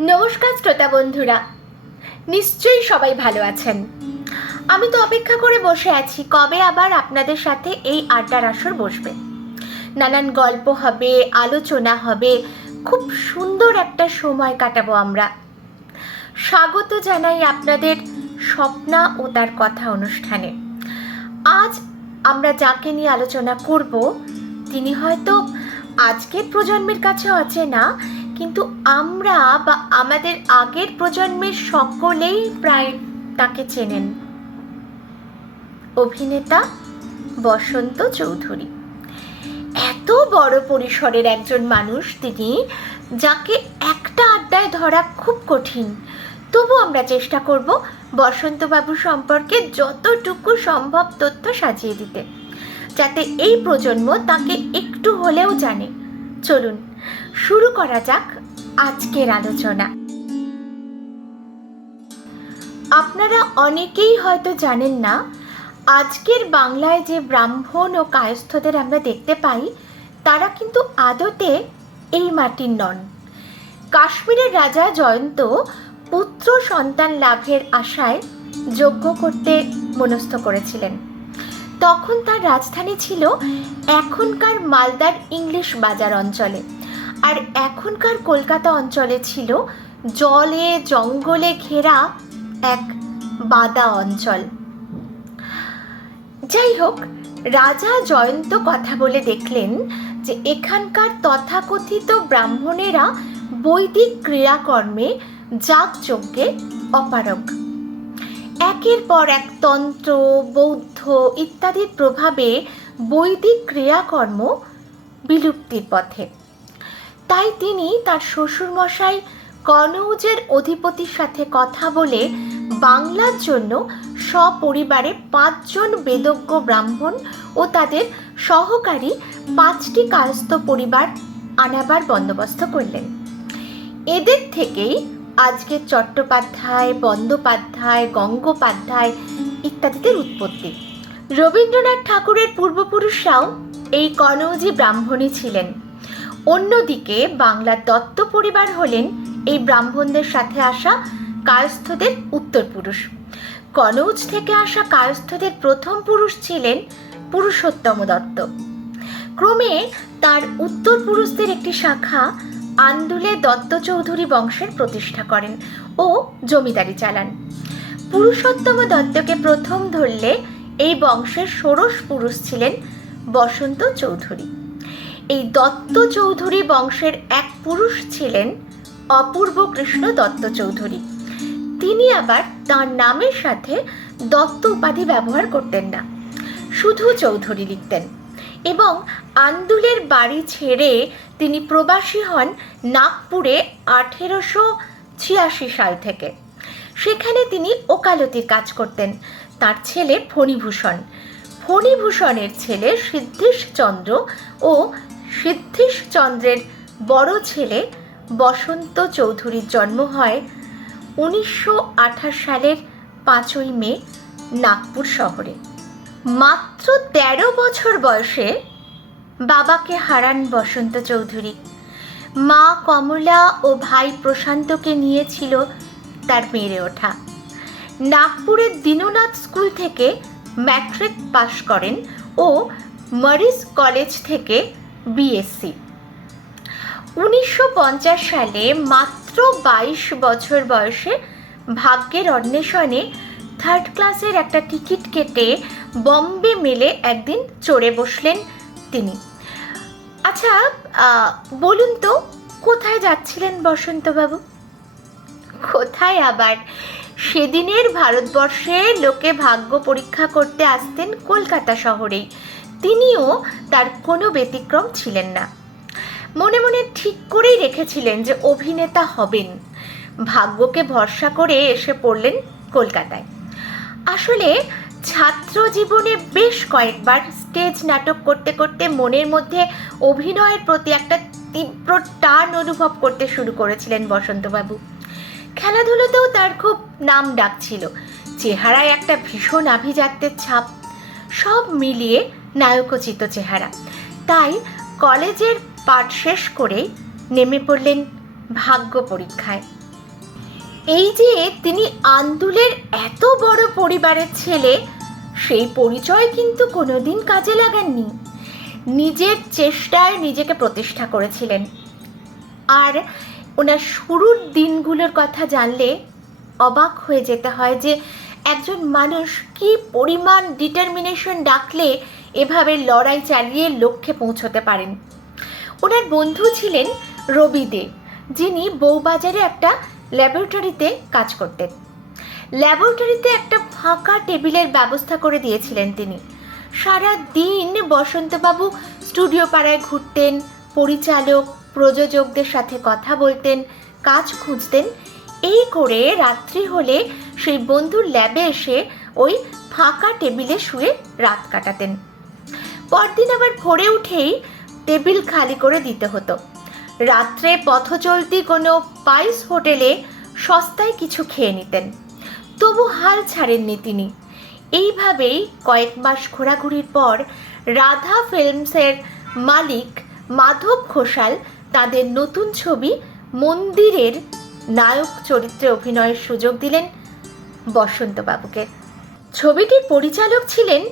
নমস্কার শ্রোতা বন্ধুরা। নিশ্চয়ই সবাই ভালো আছেন। আমি তো অপেক্ষা করে বসে আছি, কবে আবার আপনাদের সাথে এই আড্ডার আসর বসবে? নানান গল্প হবে, আলোচনা হবে, খুব সুন্দর একটা সময় কাটাবো আমরা। স্বাগত জানাই আপনাদের স্বপ্না ও তার কথা অনুষ্ঠানে। আজ আমরা যাকে নিয়ে আলোচনা করব, তিনি হয়তো আজকের প্রজন্মের কাছে অচেনা কিন্তু আমরা বা আমাদের আগের প্রজন্মের সকলেই প্রায় তাকে চেনেন। অভিনেতা বসন্ত চৌধুরী। এত বড় পরিসরের একজন মানুষ তিনি, যাকে একটা আড্ডায় ধরা খুব কঠিন। তবু আমরা চেষ্টা করব বসন্তবাবু সম্পর্কে যতটুকু সম্ভব তথ্য সাজিয়ে দিতে, যাতে এই প্রজন্ম তাকে একটু হলেও জানে। চলুন শুরু করা যাক আজকের আলোচনা। আপনারা অনেকেই হয়তো জানেন না, আজকের বাংলায় যে ব্রাহ্মণ ও কায়স্থদের আমরা দেখতে পাই, তারা কিন্তু আদতে এই মাটির নন। কাশ্মীরের রাজা জয়ন্ত পুত্র সন্তান লাভের আশায় যজ্ঞ করতে মনস্থ করেছিলেন। তখন তার রাজধানী ছিল এখনকার মালদার ইংলিশ বাজার অঞ্চলে। আর এখনকার কলকাতা অঞ্চলে ছিল জলে জঙ্গলে ঘেরা এক বাদা অঞ্চল। যাই হোক, রাজা জয়ন্ত কথা বলে দেখলেন যে এখানকার তথাকথিত ব্রাহ্মণেরা বৈদিক ক্রিয়াকর্মে যাগযজ্ঞে অপারগ। একের পর এক তন্ত্র, বৌদ্ধ ইত্যাদির প্রভাবে বৈদিক ক্রিয়াকর্ম বিলুপ্তির পথে। তাই তিনি তার শ্বশুরমশাই কনৌজের অধিপতির সাথে কথা বলে বাংলার জন্য সপরিবারে পাঁচজন বেদজ্ঞ ব্রাহ্মণ ও তাদের সহকারী পাঁচটি কায়স্থ পরিবার আনাবার বন্দোবস্ত করলেন। এদের থেকেই আজকে চট্টোপাধ্যায়, বন্দ্যোপাধ্যায়, গঙ্গোপাধ্যায় ইত্যাদিদের উৎপত্তি। রবীন্দ্রনাথ ঠাকুরের পূর্বপুরুষরাও এই কনৌজি ব্রাহ্মণী ছিলেন। অন্যদিকে বাংলার দত্ত পরিবার হলেন এই ব্রাহ্মণদের সাথে আসা কায়স্থদের উত্তর পুরুষ। কনৌজ থেকে আসা কায়স্থদের প্রথম পুরুষ ছিলেন পুরুষোত্তম দত্ত। ক্রমে তার উত্তর পুরুষদের একটি শাখা আন্দুলে দত্ত চৌধুরী বংশের প্রতিষ্ঠা করেন ও জমিদারি চালান। পুরুষোত্তম দত্তকে প্রথম ধরলে এই বংশের ষোড়শ পুরুষ ছিলেন বসন্ত চৌধুরী। এই দত্ত চৌধুরী বংশের এক পুরুষ ছিলেন অপূর্ব কৃষ্ণ দত্ত চৌধুরী। তিনি আবার তার নামের সাথে দত্ত উপাধি ব্যবহার করতেন না, শুধু চৌধুরী লিখতেন এবং আন্দুলের বাড়ি ছেড়ে তিনি প্রবাসী হন নাগপুরে আঠেরোশো ছিয়াশি সাল থেকে। সেখানে তিনি ওকালতির কাজ করতেন। তার ছেলে ফণিভূষণ। ফণিভূষণের ছেলে সিদ্ধিশচন্দ্র ও সিদ্ধিশচন্দ্রের বড় ছেলে বসন্ত চৌধুরীর জন্ম হয় উনিশশো আঠাশ সালের পাঁচই মে, নাগপুর শহরে। মাত্র তেরো বছর বয়সে বাবাকে হারান বসন্ত চৌধুরী। মা কমলা ও ভাই প্রশান্তকে নিয়েছিল তার বেড়ে ওঠা। নাগপুরের দীননাথ স্কুল থেকে ম্যাট্রিক পাশ করেন ও মরিস কলেজ থেকে বিএসসি উনিশশো পঞ্চাশ সালে মাত্র বাইশ বছর বয়সে ভাগ্যের অন্বেষণে থার্ড ক্লাসের একটা টিকিট কেটে বম্বে মেলে একদিন চড়ে বসলেন তিনি। আচ্ছা বলুন তো, কোথায় যাচ্ছিলেন বসন্তবাবু? কোথায় আবার? সেদিনের ভারতবর্ষে লোকে ভাগ্য পরীক্ষা করতে আসতেন কলকাতা শহরেই। তিনিও তার কোনো ব্যতিক্রম ছিলেন না। মনে মনে ঠিক করেই রেখেছিলেন যে অভিনেতা হবেন। ভাগ্যকে ভরসা করে এসে পড়লেন কলকাতায়। আসলে ছাত্র জীবনে বেশ কয়েকবার স্টেজ নাটক করতে করতে মনের মধ্যে অভিনয়ের প্রতি একটা তীব্র টান অনুভব করতে শুরু করেছিলেন বসন্তবাবু। খেলাধুলোতেও তার খুব নাম ডাক ছিল। চেহারায় একটা ভীষণ আভিজাত্যের ছাপ। সব মিলিয়ে নায়কোচিত চেহারা। তাই কলেজের পাঠ শেষ করে নেমে পড়লেন ভাগ্য পরীক্ষায়। এই যে তিনি আন্দুলের এত বড় পরিবারের ছেলে, সেই পরিচয় কিন্তু কোনোদিন কাজে লাগাননি। নিজের চেষ্টায় নিজেকে প্রতিষ্ঠা করেছিলেন। আর ওনার শুরুর দিনগুলোর কথা জানলে অবাক হয়ে যেতে হয় যে একজন মানুষ কি পরিমাণ ডিটারমিনেশন ডাকলে এভাবে লড়াই চালিয়ে লক্ষ্যে পৌঁছতে পারেন। ওনার বন্ধু ছিলেন রবি দে, যিনি বউবাজারে একটা ল্যাবরেটরিতে কাজ করতেন। ল্যাবরেটরিতে একটা ফাঁকা টেবিলের ব্যবস্থা করে দিয়েছিলেন তিনি। সারা দিন বসন্তবাবু স্টুডিও পাড়ায় ঘুরতেন, পরিচালক, প্রযোজকদের সাথে কথা বলতেন, কাজ খুঁজতেন। এই করে রাত্রি হলে সেই বন্ধুর ল্যাবে এসে ওই ফাঁকা টেবিলে শুয়ে রাত কাটাতেন। পরদিন আবার ভোরে উঠেই টেবিল খালি করে দিতে হতো। রাত্রে পথ চলতি কোনো পাইস হোটেলে সস্তায় কিছু খেয়ে নিতেন। তবু হাল ছাড়েননি তিনি। এইভাবেই কয়েক মাস ঘোরাঘুরির পর রাধা ফিল্মসের মালিক মাধব ঘোষাল তাদের নতুন ছবি মন্দিরের নায়ক চরিত্রে অভিনয়ের সুযোগ দিলেন বসন্তবাবুকে। ছবিটির পরিচালক ছিলেন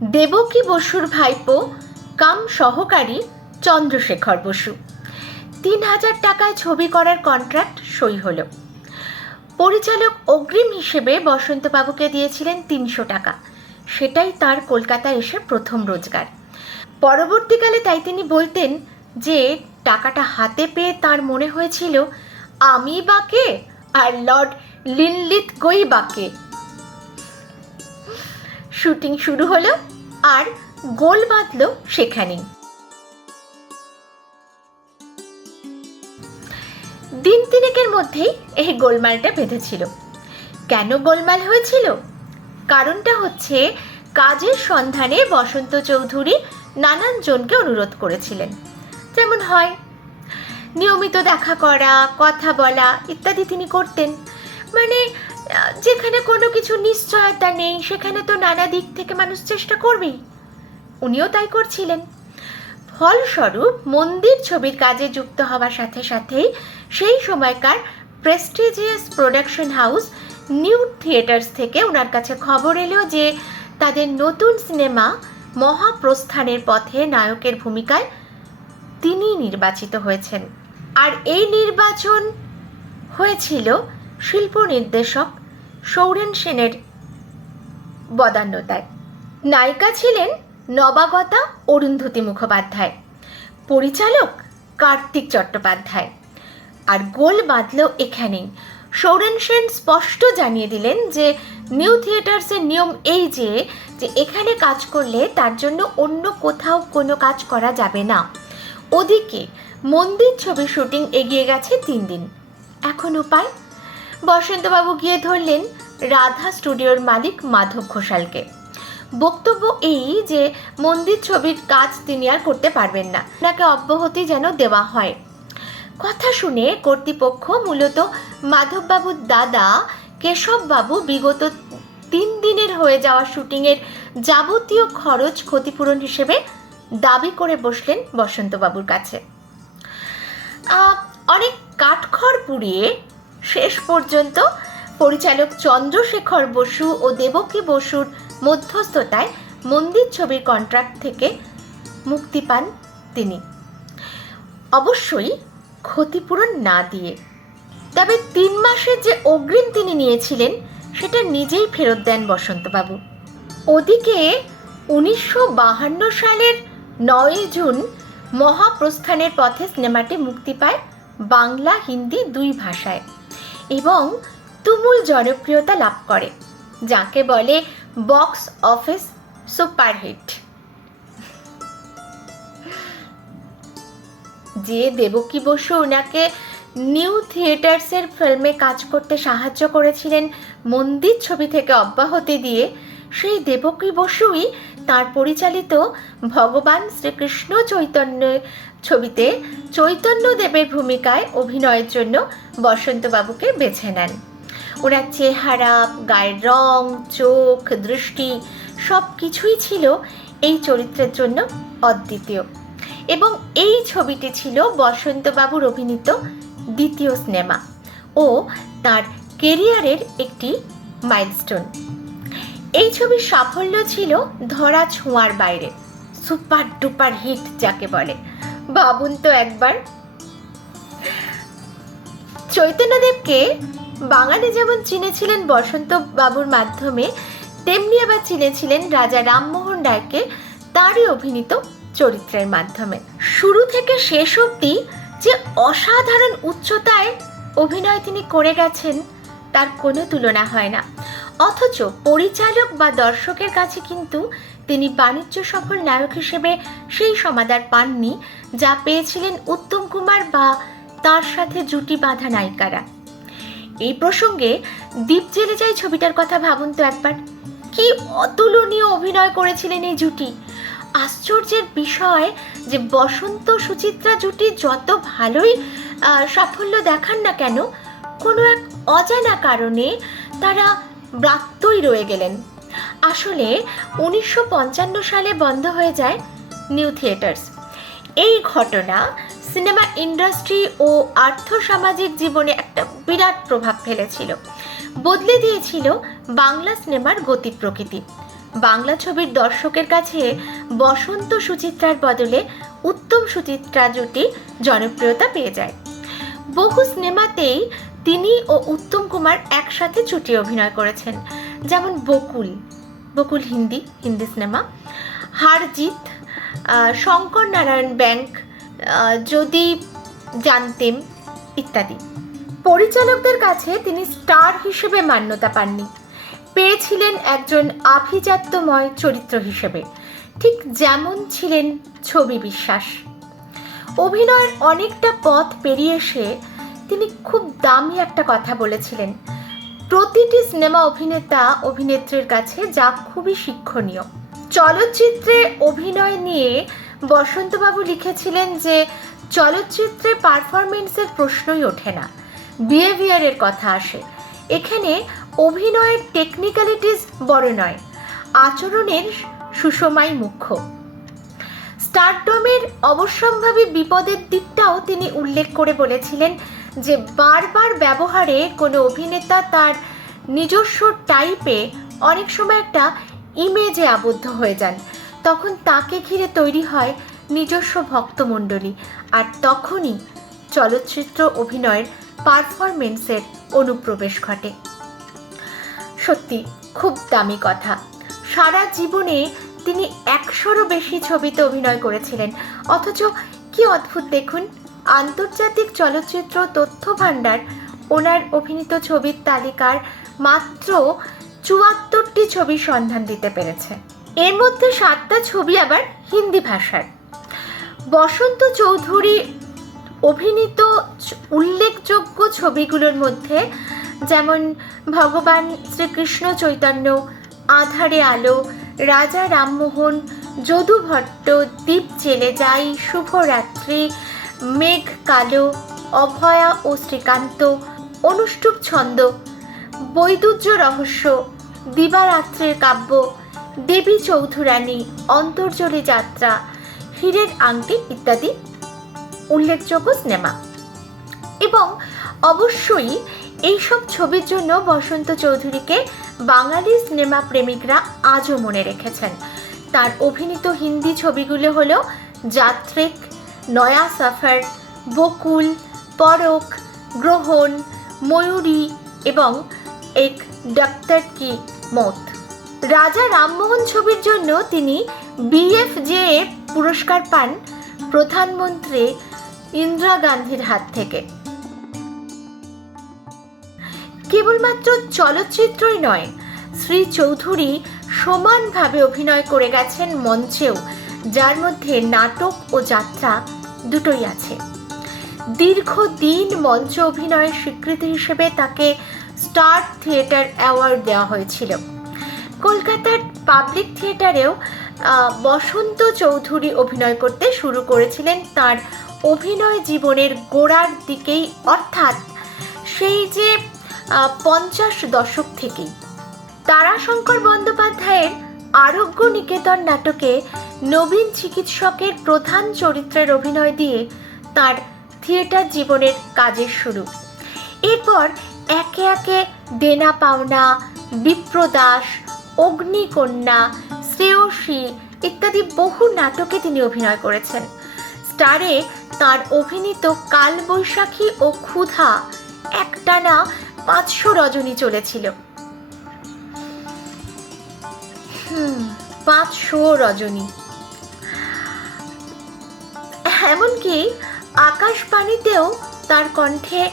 দেবকী বসুর ভাইপো কাম সহকারী চন্দ্রশেখর বসু। তিন হাজার টাকায় ছবি করার কন্ট্রাক্ট সই হলো। পরিচালক অগ্রিম হিসেবে বসন্তবাবুকে দিয়েছিলেন তিনশো টাকা। সেটাই তার কলকাতায় এসে প্রথম রোজগার। পরবর্তীকালে তাই তিনি বলতেন যে, টাকাটা হাতে পেয়ে তার মনে হয়েছিল, আমি বাকে আর লর্ড লিনলিত গই বাকে শুটিং শুরু হলো। আর গোল বাঁধলো সেখানেই দিন তিনেকের মধ্যেই এই গোলমালটা বেঁধেছিল। কেন গোলমাল হয়েছিল? কারণটা হচ্ছে কাজের সন্ধানে বসন্ত চৌধুরী নানান জনকে অনুরোধ করেছিলেন। যেমন হয়, নিয়মিত দেখা করা, কথা বলা ইত্যাদি তিনি করতেন। মানে যেখানে কোনো কিছু নিশ্চয়তা নেই, সেখানে তো নানা দিক থেকে মানুষ চেষ্টা করবেই। উনিও তাই করছিলেন। ফলস্বরূপ, মন্দির ছবির কাজে যুক্ত হওয়ার সাথে সাথেই সেই সময়কার prestigious production house New Theatres থেকে ওনার কাছে খবর এলো যে তাদের নতুন সিনেমা মহাপ্রস্থানের পথে নায়কের ভূমিকায় তিনি নির্বাচিত হয়েছেন। আর এই নির্বাচন হয়েছিল শিল্প নির্দেশক সৌরেন সেনের বদান্যতায়। নায়িকা ছিলেন নবাগতা অরুন্ধতী মুখোপাধ্যায়, পরিচালক কার্তিক চট্টোপাধ্যায়। আর গোল বাঁধল এখানেই। সৌরেন সেন স্পষ্ট জানিয়ে দিলেন যে, নিউ থিয়েটার্সের নিয়ম এই যে যে এখানে কাজ করলে তার জন্য অন্য কোথাও কোনো কাজ করা যাবে না। ওদিকে মন্দির ছবির শুটিং এগিয়ে গেছে তিন দিন। এখন উপায় বসন্তবাবু গিয়ে ধরলেন রাধা স্টুডিওর মালিক মাধব ঘোষালকে। বক্তব্য এই যে মন্দির ছবির কাজ তিনি আর করতে পারবেন না, তাকে অব্যাহতি যেন দেওয়া হয়। কথা শুনে কর্তৃপক্ষ মূলত মাধববাবুর দাদা কেশববাবু বিগত তিন দিনের হয়ে যাওয়া শুটিংয়ের যাবতীয় খরচ ক্ষতিপূরণ হিসেবে দাবি করে বসলেন বসন্তবাবুর কাছে। অনেক কাঠখড় পুড়িয়ে শেষ পর্যন্ত পরিচালক চন্দ্রশেখর বসু ও দেবকী বসুর মধ্যস্থতায় মন্দির ছবির কন্ট্রাক্ট থেকে মুক্তি পান তিনি। অবশ্যই ক্ষতিপূরণ না দিয়ে। তবে তিন মাসের যে অগ্রিম তিনি নিয়েছিলেন, সেটা নিজেই ফেরত দেন বসন্তবাবু। ওদিকে উনিশশো বাহান্ন সালের নয় জুন মহাপ্রস্থানের পথে সিনেমাটি মুক্তি পায় বাংলা হিন্দি দুই ভাষায়। এবং তুমুল জনপ্রিয়তা লাভ করে, যাকে বলে বক্স অফিস সুপারহিট। যে দেবকী বসু ওনাকে নিউ থিয়েটার্সের ফিল্মে কাজ করতে সাহায্য করেছিলেন মন্দির ছবি থেকে অব্যাহতি দিয়ে, সেই দেবকী বসুই তার পরিচালিত ভগবান শ্রীকৃষ্ণ চৈতন্য ছবিতে চৈতন্য দেবের ভূমিকায় অভিনয়ের জন্য বসন্তবাবুকে বেছে নেন। ওনার চেহারা, গায়ের রং, চোখ, দৃষ্টি সব কিছুই ছিল এই চরিত্রের জন্য অদ্বিতীয়। এবং এই ছবিটি ছিল বসন্তবাবুর অভিনীত দ্বিতীয় সিনেমা ও তার কেরিয়ারের একটি মাইলস্টোন। এই ছবির সাফল্য ছিল ধরা ছোঁয়ার বাইরে। সুপার ডুপার হিট যাকে বলে। ভাবুন তো একবার। চৈতন্যদেবকে বাঙালি যেমন চিনেছিলেন বসন্ত বাবুর মাধ্যমে, তেমনি আবার চিনেছিলেন রাজা রামমোহন রায়কে তারই অভিনীত চরিত্রের মাধ্যমে। শুরু থেকে শেষ অবধি যে অসাধারণ উচ্চতায় অভিনয় তিনি করে গেছেন, তার কোনো তুলনা হয় না। অথচ পরিচালক বা দর্শকের কাছে কিন্তু তিনি বাণিজ্য সফল নায়ক হিসেবে সেই সমাদার পাননি, যা পেয়েছিলেন উত্তম কুমার বা তার সাথে জুটি বাঁধা নায়িকারা। এই প্রসঙ্গে দ্বীপ জেলে যাই ছবিটার কথা ভাবুন তো একবার। কি অতুলনীয় অভিনয় করেছিলেন এই জুটি। আশ্চর্যের বিষয় যে বসন্ত সুচিত্রা জুটি যত ভালোই সাফল্য দেখান না কেন, কোনো এক অজানা কারণে তারা ব্রাত্যই রয়ে গেলেন। আসলে উনিশশো পঞ্চান্ন সালে বন্ধ হয়ে যায় নিউ থিয়েটার্স। এই ঘটনা সিনেমা ইন্ডাস্ট্রি ও আর্থসামাজিক জীবনে একটা বিরাট প্রভাব ফেলেছিল। বদলে দিয়েছিল বাংলা সিনেমার গতি প্রকৃতি। বাংলা ছবির দর্শকের কাছে বসন্ত সুচিত্রার বদলে উত্তম সুচিত্রা জুটি জনপ্রিয়তা পেয়ে যায়। বহু সিনেমাতেই তিনি ও উত্তম কুমার একসাথে জুটি অভিনয় করেছেন। যেমন বকুল বকুল হিন্দি হিন্দি সিনেমা। হারজিত শঙ্কর নারায়ণ ব্যাংক যদি জানতেম ইত্যাদি। পরিচালকদের কাছে তিনি স্টার হিসেবে মান্যতা পাননি। পেয়েছিলেন একজন আভিজাত্যময় চরিত্র হিসেবে। ঠিক যেমন ছিলেন ছবি বিশ্বাস। অভিনয়ের অনেকটা পথ পেরিয়ে এসে তিনি খুব দামি একটা কথা বলেছিলেন। প্রতিটি সিনেমা অভিনেতা, অভিনেত্রীর কাছে যা খুবই শিক্ষণীয়। চলচ্চিত্রে অভিনয় নিয়ে বসন্তবাবু লিখেছিলেন যে, চলচ্চিত্রে পারফরমেন্সের প্রশ্নই ওঠে না, বিহেভিয়ারের কথা আসে। এখানে অভিনয়ের টেকনিক্যালিটিস বড় নয়, আচরণের সুষমাই মুখ্য। স্টারডমের অবশ্যম্ভাবী বিপদের দিকটাও তিনি উল্লেখ করে বলেছিলেন যে বারবার ব্যবহারে কোনো অভিনেতা তার নিজস্ব টাইপে অনেক সময় একটা ইমেজে আবদ্ধ হয়ে যান। তখন তাকে ঘিরে তৈরি হয় নিজস্ব ভক্তমণ্ডলী। আর তখনই চলচ্চিত্র অভিনয়ের পারফরমেন্সের অনুপ্রবেশ ঘটে। সত্যি, খুব দামি কথা। সারা জীবনে তিনি একশোরও বেশি ছবিতে অভিনয় করেছিলেন। অথচ কি অদ্ভুত দেখুন আন্তর্জাতিক চলচ্চিত্র তথ্য ভাণ্ডার ওনার অভিনীত ছবির তালিকার মাত্র চুয়াত্তরটি ছবির সন্ধান দিতে পেরেছে। এর মধ্যে সাতটা ছবি আবার হিন্দি ভাষার। বসন্ত চৌধুরী অভিনীত উল্লেখযোগ্য ছবিগুলোর মধ্যে যেমন ভগবান শ্রীকৃষ্ণ চৈতন্য, আধারে আলো, রাজা রামমোহন যদু ভট্ট দ্বীপ জেলে যাই শুভরাত্রি মেঘ, কালো, অভয়া ও শ্রীকান্ত, অনুষ্টুপ ছন্দ, বৈদুর্য রহস্য, দিবারাত্রের কাব্য, দেবী চৌধুরানী, অন্তর্জলি যাত্রা, হীরের আংটি ইত্যাদি উল্লেখযোগ্য সিনেমা। এবং অবশ্যই এইসব ছবির জন্য বসন্ত চৌধুরীকে বাঙালি সিনেমা প্রেমিকরা আজও মনে রেখেছেন। তার অভিনীত হিন্দি ছবিগুলো হলো যাত্রিক নয়া সফর, বকুল পরক গ্রহণ, ময়ূরী এবং এক ডাক্তার কি মত? রাজা রামমোহন ছবির জন্য তিনি বিএফজে পুরস্কার পান প্রধানমন্ত্রী ইন্দিরা গান্ধীর হাত থেকে। কেবলমাত্র চলচ্চিত্রই নয়, শ্রী চৌধুরী সমানভাবে অভিনয় করে গেছেন মঞ্চেও। যার মধ্যে নাটক ও যাত্রা দুটোই আছে। দীর্ঘদিন মঞ্চ অভিনয়ের স্বীকৃতি হিসেবে তাকে স্টার থিয়েটার অ্যাওয়ার্ড দেওয়া হয়েছিল। কলকাতার পাবলিক থিয়েটারেও বসন্ত চৌধুরী অভিনয় করতে শুরু করেছিলেন তার অভিনয় জীবনের গোড়ার দিকেই, অর্থাৎ সেই যে পঞ্চাশ দশক থেকেই। তারাশঙ্কর বন্দ্যোপাধ্যায়ের আরোগ্য নিকেতন নাটকে নবীন চিকিৎসকের প্রধান চরিত্রের অভিনয় দিয়ে তার থিয়েটার জীবনের কাজের শুরু। এরপর একে একে দেনা পাওনা বিপ্রদাস অগ্নিকন্যা, শ্রেয়সী ইত্যাদি বহু নাটকে তিনি অভিনয় করেছেন। স্টারে তার অভিনীত কালবৈশাখী ও ক্ষুধা একটানা পাঁচশো রজনী চলেছিল। হুম, পাঁচশো রজনী। এমনকি আকাশবাণীতেও তার কণ্ঠে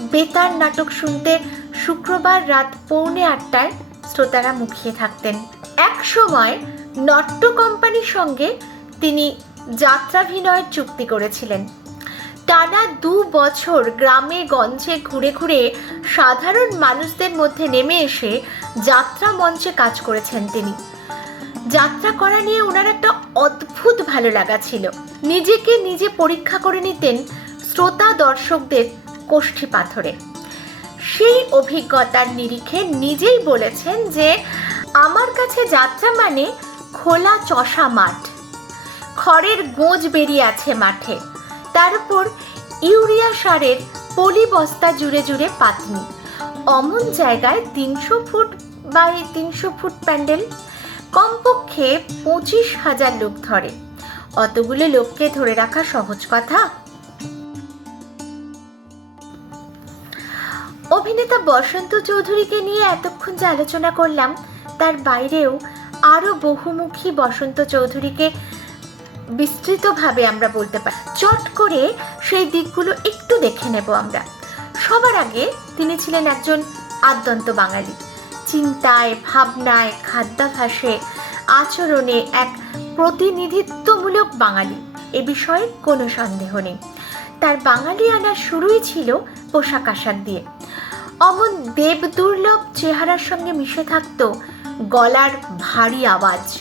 বেতার নাটক শুনতে শুক্রবার রাত পৌনে আটটায় শ্রোতারা মুখিয়ে থাকতেন। এক সময় নট্য কোম্পানির সঙ্গে তিনি যাত্রাভিনয়ের চুক্তি করেছিলেন। টানা দু বছর গ্রামে, গঞ্জে ঘুরে ঘুরে সাধারণ মানুষদের মধ্যে নেমে এসে যাত্রা মঞ্চে কাজ করেছেন তিনি। যাত্রা করা নিয়ে ওনার একটা অদ্ভুত ভালো লাগা ছিল। নিজেকে নিজে পরীক্ষা করে নিতেন শ্রোতা দর্শকদের কোষ্ঠী পাথরে। সেই অভিজ্ঞতার নিরিখে নিজেই বলেছেন যে, আমার কাছে যাত্রা মানে খোলা চষা মাঠ। খড়ের গোঁজ বেরিয়ে আছে মাঠে। তার উপর ইউরিয়া সারের পলি বস্তা জুড়ে জুড়ে পাতনি। অমন জায়গায় তিনশো ফুট বাই তিনশো ফুট প্যান্ডেল কমপক্ষে পঁচিশ হাজার লোক ধরে। অতগুলো লোককে ধরে রাখা সহজ কথা। অভিনেতা বসন্ত চৌধুরীকে নিয়ে এতক্ষণ যে আলোচনা করলাম, তার বাইরেও আরও বহুমুখী বসন্ত চৌধুরীকে বিস্তৃতভাবে আমরা বলতে পারি। চট করে সেই দিকগুলো একটু দেখে নেব আমরা। সবার আগে তিনি ছিলেন একজন আদ্যন্ত বাঙালি। চিন্তায়, ভাবনায় খাদ্যাভাসে আচরণে এক প্রতিনিধিত্বমূলক বাঙালি। এ বিষয়ে কোনো সন্দেহ নেই। তার বাঙালি আনার শুরুই ছিল পোশাক আশাক দিয়ে। অমন দেব দুর্লভ চেহারার সঙ্গে মিশে থাকত গলার ভারী আওয়াজ।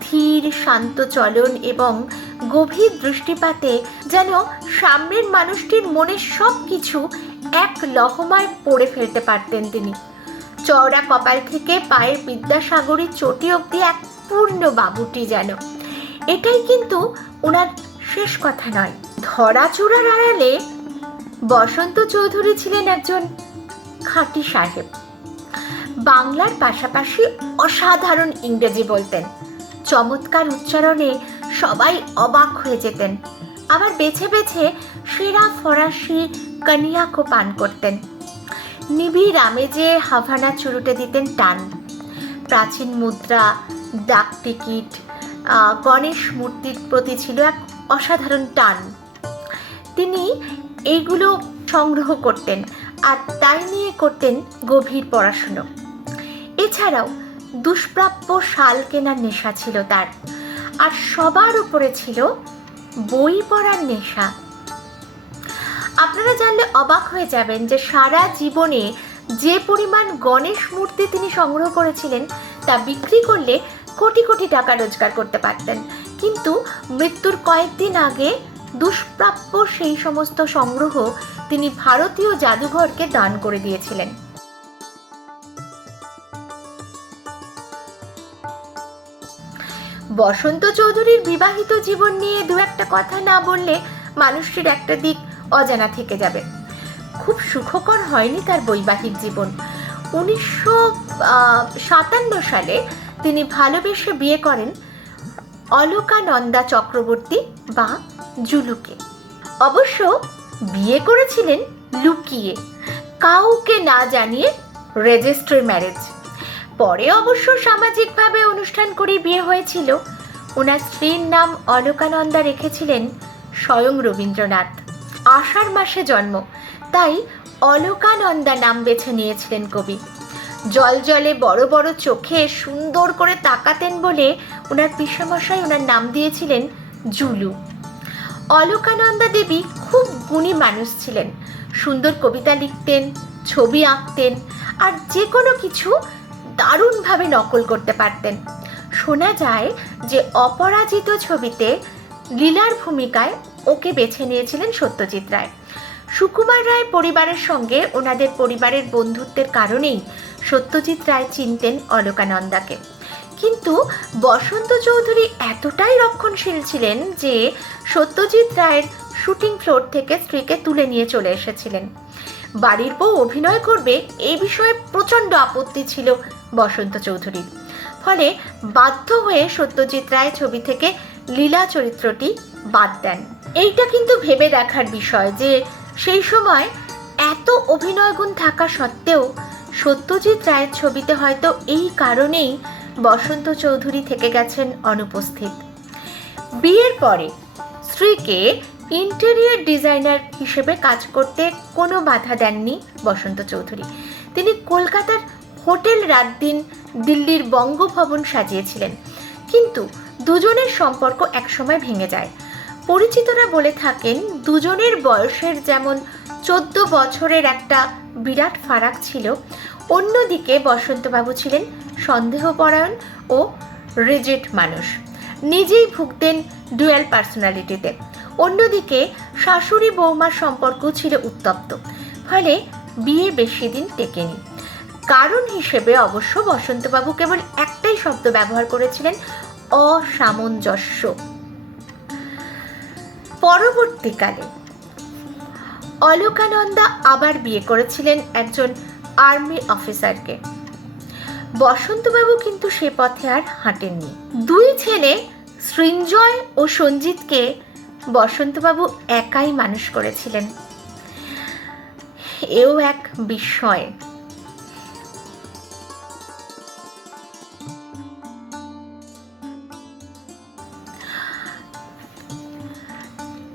ধীর, শান্ত চলন এবং গভীর দৃষ্টিপাতে যেন সামনের মানুষটির মনের সব কিছু এক লহমায় পড়ে ফেলতে পারতেন তিনি। চওড়া কপাল থেকে পায়ের বিদ্যাসাগরী চটি অবধি এক পূর্ণ বাবুটি যেন। এটাই কিন্তু ওনার শেষ কথা নয়। ধরাচূড়ার আড়ালে বসন্ত চৌধুরী ছিলেন একজন খাঁটি সাহেব। বাংলার পাশাপাশি অসাধারণ ইংরেজি বলতেন। চমৎকার উচ্চারণে সবাই অবাক হয়ে যেতেন। আবার বেছে বেছে সেরা ফরাসি কনিয়াকও পান করতেন। নিবিড় আমেজে হাভানা চুরুটে দিতেন টান। প্রাচীন মুদ্রা, ডাক টিকিট গণেশ মূর্তির প্রতি ছিল এক অসাধারণ টান। তিনি এইগুলো সংগ্রহ করতেন আর তাই নিয়ে করতেন গভীর পড়াশুনো। এছাড়াও দুষ্প্রাপ্য শাল কেনার নেশা ছিল তার। আর সবার উপরে ছিল বই পড়ার নেশা। আপনারা জানলে অবাক হয়ে যাবেন যে সারা জীবনে যে পরিমাণ গণেশ মূর্তি তিনি সংগ্রহ করেছিলেন তা বিক্রি করলে কোটি কোটি টাকা রোজগার করতে পারতেন। কিন্তু মৃত্যুর কয়েকদিন আগে দুষ্প্রাপ্য সেই সমস্ত সংগ্রহ তিনি ভারতীয় জাদুঘরকে দান করে দিয়েছিলেন। বসন্ত চৌধুরীর বিবাহিত জীবন নিয়ে দু একটা কথা না বললে মানুষটির একটা দিক অজানা থেকে যাবে। খুব সুখকর হয়নি তার বৈবাহিক জীবন। উনিশশো সাতান্ন সালে তিনি ভালোবেসে বিয়ে করেন অলকানন্দা চক্রবর্তী বা জুলুকে। অবশ্য বিয়ে করেছিলেন লুকিয়ে, কাউকে না জানিয়ে রেজিস্ট্রি ম্যারেজ। পরে অবশ্য সামাজিকভাবে অনুষ্ঠান করে বিয়ে হয়েছিল। ওনার স্ত্রীর নাম অলকানন্দা রেখেছিলেন স্বয়ং রবীন্দ্রনাথ। আষাঢ় মাসে জন্ম। তাই অলকানন্দা নাম বেছে নিয়েছিলেন কবি। জল জলে বড় বড় চোখে সুন্দর করে তাকাতেন বলে ওনার পিসামশাই ওনার নাম দিয়েছিলেন জুলু। অলকানন্দা দেবী খুব গুণী মানুষ ছিলেন। সুন্দর কবিতা লিখতেন, ছবি আঁকতেন আর যে কোনো কিছু দারুণভাবে নকল করতে পারতেন। শোনা যায় যে অপরাজিত ছবিতে লীলার ভূমিকায় ওকে বেছে নিয়েছিলেন সত্যজিৎ রায়। সুকুমার রায় পরিবারের সঙ্গে ওনাদের পরিবারের বন্ধুত্বের কারণেই সত্যজিৎ রায় চিনতেন অলোকানন্দাকে। কিন্তু বসন্ত চৌধুরী এতটাই রক্ষণশীল ছিলেন যে সত্যজিৎ রায়ের শুটিং ফ্লোর থেকে স্ত্রীকে তুলে নিয়ে চলে এসেছিলেন। বাড়ির বউ অভিনয় করবে এই বিষয়ে প্রচণ্ড আপত্তি ছিল বসন্ত চৌধুরীর। ফলে বাধ্য হয়ে সত্যজিৎ রায় ছবি থেকে লীলা চরিত্রটি বাদ দেন। এইটা কিন্তু ভেবে দেখার বিষয় যে সেই সময় এত অভিনয় গুণ থাকা সত্ত্বেও সত্যজিৎ রায়ের ছবিতে হয়তো এই কারণেই বসন্ত চৌধুরী থেকে গেছেন অনুপস্থিত। বিয়ের পরে স্ত্রীকে ইন্টেরিয়ার ডিজাইনার হিসেবে কাজ করতে কোনো বাধা দেননি বসন্ত চৌধুরী। তিনি কলকাতার হোটেল রাত দিন দিল্লির বঙ্গভবন সাজিয়েছিলেন। কিন্তু দুজনের সম্পর্ক একসময় ভেঙে যায়। পরিচিতরা বলে থাকেন, দুজনের বয়সের যেমন চোদ্দ বছরের একটা বিরাট ফারাক ছিল, অন্যদিকে বসন্তবাবু ছিলেন সন্দেহপরায়ণ ও রিজিট মানুষ। নিজেই ভুগতেন ডুয়েল পার্সোনালিটিতে। অন্যদিকে শাশুড়ি বৌমার সম্পর্ক ছিল উত্তপ্ত, ফলে বিয়ে বেশি দিন টেকেনি। কারণ হিসেবে অবশ্য বসন্তবাবু কেবল একটাই শব্দ ব্যবহার করেছিলেন অসামঞ্জস্য। পরবর্তীকালে, অলোকানন্দা আবার বিয়ে করেছিলেন একজন আর্মি অফিসারকে। বসন্তবাবু কিন্তু সে পথে আর হাঁটেননি। দুই ছেলে, সৃঞ্জয় ও সঞ্জিতকে বসন্তবাবু একাই মানুষ করেছিলেন। এও এক বিস্ময়।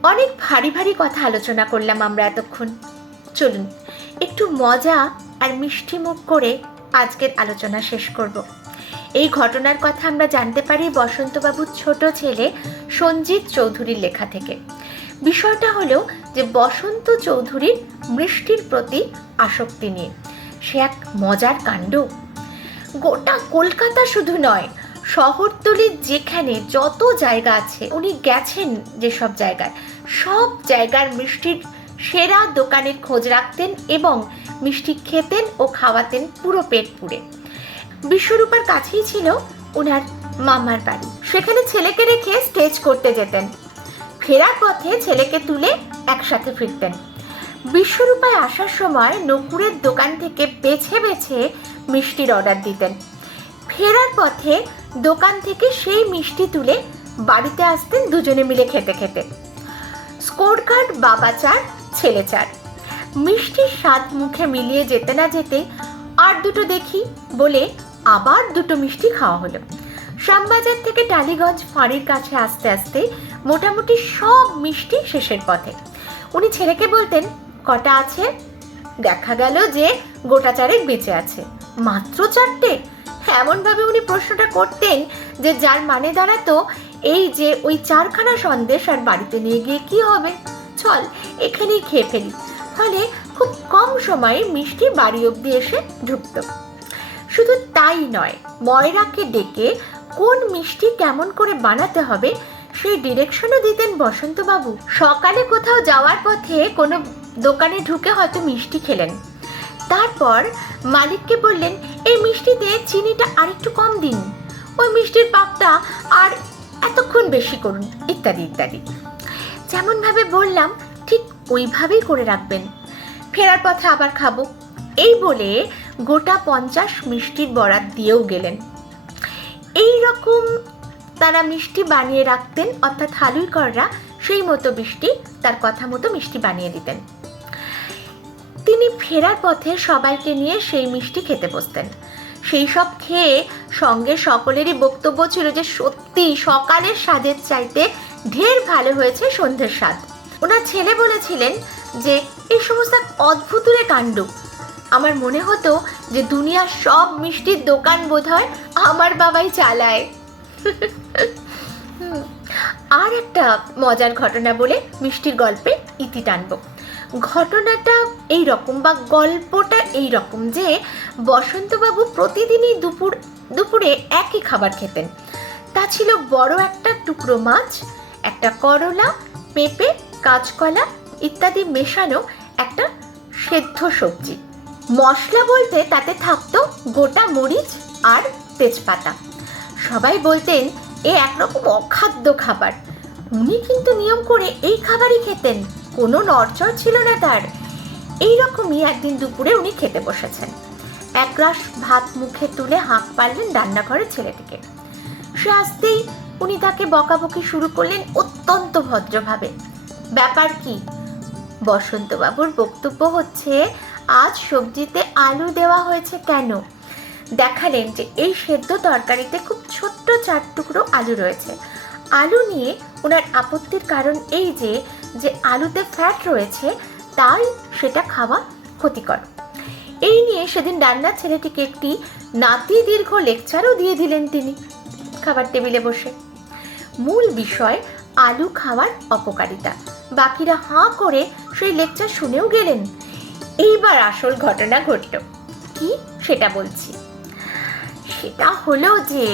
অনেক ভারী ভারী কথা আলোচনা করলাম আমরা এতক্ষণ। চলুন, একটু মজা আর মিষ্টি মুখ করে আজকের আলোচনা শেষ করব। এই ঘটনার কথা আমরা জানতে পারি বসন্তবাবুর ছোট ছেলে সঞ্জিত চৌধুরীর লেখা থেকে। বিষয়টা হলো যে বসন্ত চৌধুরীর মিষ্টির প্রতি আসক্তি নিয়ে। সে এক মজার কাণ্ড। গোটা কলকাতা শুধু নয় শহরতলির যেখানে যত জায়গা আছে, উনি গেছেন যেসব জায়গায়। সব জায়গার মিষ্টির সেরা দোকানের খোঁজ রাখতেন এবং মিষ্টি খেতেন ও খাওয়াতেন পুরো পেট পুড়ে। বিশ্বরূপার কাছেই ছিল ওনার মামার বাড়ি। সেখানে ছেলেকে রেখে স্টেজ করতে যেতেন। ফেরার পথে ছেলেকে তুলে একসাথে ফিরতেন। বিশ্বরূপায় আসার সময় নকুরের দোকান থেকে বেছে বেছে মিষ্টির অর্ডার দিতেন। ফেরার পথে দোকান থেকে সেই মিষ্টি তুলে বাড়িতে আসতেন দুজনে মিলে খেতে খেতে। স্কোর কার্ড বাবা চার, ছেলে চার। মিষ্টির স্বাদ মুখে মিলিয়ে যেতে না যেতে আর দুটো দেখি বলে আবার দুটো মিষ্টি খাওয়া হলো। শ্যামবাজার থেকে টালিগঞ্জ ফাঁড়ির কাছে আসতে আসতে মোটামুটি সব মিষ্টি শেষের পথে। উনি ছেলেকে বলতেন, কটা আছে? দেখা গেল যে গোটা চারেক বেঁচে আছে। মাত্র চারটে? এমনভাবে উনি প্রশ্নটা করতেন যে যার মানে দাঁড়াতো এই যে ওই চারখানা সন্দেশ আর বাড়িতে নিয়ে গিয়ে কি হবে? চল, এখানেই খেয়ে ফেলি। ফলে খুব কম সময়ে মিষ্টি বাড়ি অবধি এসে ঢুকত। শুধু তাই নয়, ময়রাকে ডেকে কোন মিষ্টি কেমন করে বানাতে হবে সেই ডিরেকশনও দিতেন বসন্তবাবু। সকালে কোথাও যাওয়ার পথে কোনো দোকানে ঢুকে হয়তো মিষ্টি খেলেন। তারপর মালিককে বললেন, এই মিষ্টিতে চিনিটা আরেকটু কম দিন। ওই মিষ্টির পাকটা আর এতক্ষণ বেশি করুন। ইত্যাদি ইত্যাদি। যেমনভাবে বললাম, ঠিক ওইভাবেই করে রাখবেন। ফেরার পথে আবার খাব। এই বলে গোটা পঞ্চাশ মিষ্টির বরাত দিয়েও গেলেন। এই রকম তারা মিষ্টি বানিয়ে রাখতেন, অর্থাৎ হালুইকররা, সেই মতো মিষ্টি, তার কথা মতো মিষ্টি বানিয়ে দিতেন। তিনি ফেরার পথে সবাইকে নিয়ে সেই মিষ্টি খেতে বসতেন। সেই সব খেয়ে সঙ্গে সকলেরই বক্তব্য ছিল যে, সত্যি, সকালের স্বাদের চাইতে ঢের ভালো হয়েছে সন্ধ্যের স্বাদ। ওনার ছেলে বলেছিলেন যে, এই সমস্ত অদ্ভুতুরে কাণ্ড। আমার মনে হতো যে, দুনিয়ার সব মিষ্টির দোকান বোধহয় আমার বাবাই চালায়। আর একটা মজার ঘটনা বলে মিষ্টির গল্পে ইতি টানবো। ঘটনাটা এই রকম বা গল্পটা এই রকম যে বসন্তবাবু প্রতিদিনই দুপুর, দুপুরে একই খাবার খেতেন। তা ছিল বড় একটা টুকরো মাছ, একটা করলা, পেঁপে, কাঁচকলা ইত্যাদি মেশানো একটা সেদ্ধ সবজি। মশলা বলতে তাতে থাকতো গোটা মরিচ আর তেজপাতা। সবাই বলতেন, এ একরকম অখাদ্য খাবার। উনি কিন্তু নিয়ম করে এই খাবারই খেতেন। কোনো নড়চড় ছিল না তার। এইরকমই একদিন দুপুরে উনি খেতে বসেছেন। এক গ্লাস ভাত মুখে তুলে হাঁক পারলেন রান্নাঘরের ছেলেটিকে। সে আসতেই উনি তাকে বকাবকি শুরু করলেন অত্যন্ত ভদ্রভাবে। ব্যাপার কি? বসন্তবাবুর বক্তব্য হচ্ছে, আজ সবজিতে আলু দেওয়া হয়েছে কেন? দেখালেন যে এই সেদ্ধ তরকারিতে খুব ছোট্ট চার টুকরো আলু রয়েছে। আলু নিয়ে ওনার আপত্তির কারণ এই যে যে আলুতে ফ্যাট রয়েছে, তাই সেটা খাওয়া ক্ষতিকর। এই নিয়ে সেদিন রান্নার ছেলেটিকে একটি নাতি দীর্ঘ লেকচারও দিয়ে দিলেন তিনি খাবার টেবিলে বসে। মূল বিষয়, আলু খাওয়ার অপকারিতা। বাকিরা হাঁ করে সেই লেকচার শুনেও গেলেন। এইবার আসল ঘটনা ঘটল। কি সেটা বলছি? সেটা হলো যে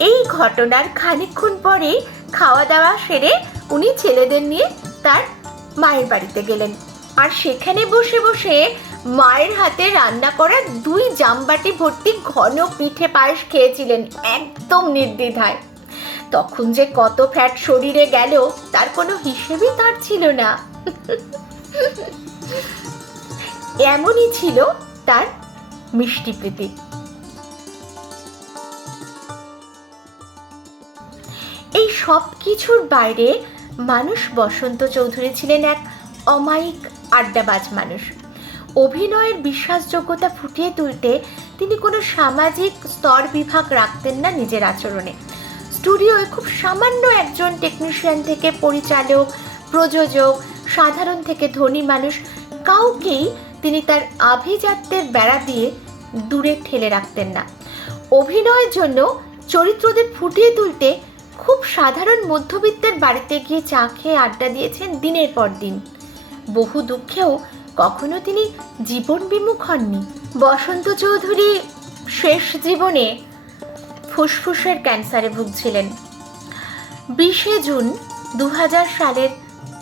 এই ঘটনার খানিকক্ষণ পরে খাওয়া দাওয়া সেরে উনি ছেলেদের নিয়ে তার মায়ের বাড়িতে গেলেন। আর সেখানে বসে বসে মায়ের হাতে রান্না করা দুই জামবাটি ভর্তি ঘন পিঠে পায়েস খেয়েছিলেন একদম নির্দ্বিধায়। তখন যে কত ফ্যাট শরীরে গেল, তার কোনো হিসেবই তার ছিল না। এমনই ছিল তার মিষ্টি প্রীতি। এই সব কিছুর বাইরে মানুষ বসন্ত চৌধুরী ছিলেন এক অমায়িক আড্ডাবাজ মানুষ। অভিনয়ের বিশ্বাসযোগ্যতা ফুটিয়ে তুলতে তিনি কোনো সামাজিক স্তর বিভাগ রাখতেন না নিজের আচরণে। স্টুডিওয় খুব সামান্য একজন টেকনিশিয়ান থেকে পরিচালক, প্রযোজক, সাধারণ থেকে ধনী মানুষ, কাউকেই তিনি তার আভিজাত্যের বেড়া দিয়ে দূরে ঠেলে রাখতেন না। অভিনয়ের জন্য চরিত্রদের ফুটিয়ে তুলতে খুব সাধারণ মধ্যবিত্তের বাড়িতে গিয়ে চা খেয়ে আড্ডা দিয়েছেন দিনের পর দিন। বহু দুঃখেও কখনো তিনি জীবন বিমুখ হননি। বসন্ত চৌধুরী শেষ জীবনে ফুসফুসের ক্যান্সারে ভুগছিলেন। বিশে জুন দু হাজার সালের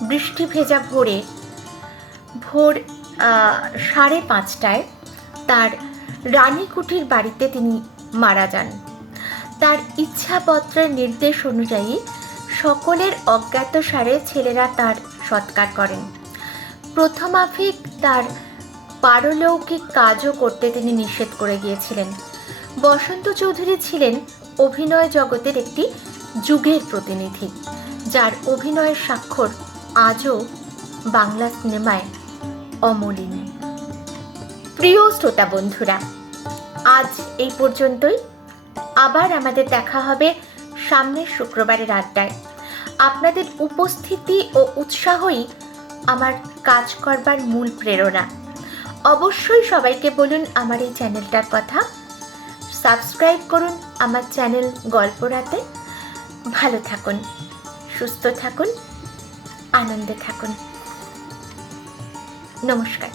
বৃষ্টি ভেজা ভোরে, ভোর সাড়ে পাঁচটায় তার রানীকুটির বাড়িতে তিনি মারা যান। তার ইচ্ছাপত্রের নির্দেশ অনুযায়ী সকলের অজ্ঞাত সারে ছেলেরা তার সৎকার করেন। প্রথমাফিক তার পারলৌকিক কাজও করতে তিনি নিষেধ করে গিয়েছিলেন। বসন্ত চৌধুরী ছিলেন অভিনয় জগতের একটি যুগের প্রতিনিধি, যার অভিনয়ের স্বাক্ষর আজও বাংলা সিনেমায় অমলিন। প্রিয় শ্রোতা বন্ধুরা, আজ এই পর্যন্তই। আবার আমাদের দেখা হবে সামনের শুক্রবারের আড্ডায়। আপনাদের উপস্থিতি ও উৎসাহই আমার কাজ করবার মূল প্রেরণা। অবশ্যই সবাইকে বলুন আমার এই চ্যানেলটার কথা। সাবস্ক্রাইব করুন আমার চ্যানেল গল্পরাতে ভালো থাকুন, সুস্থ থাকুন, আনন্দে থাকুন। নমস্কার।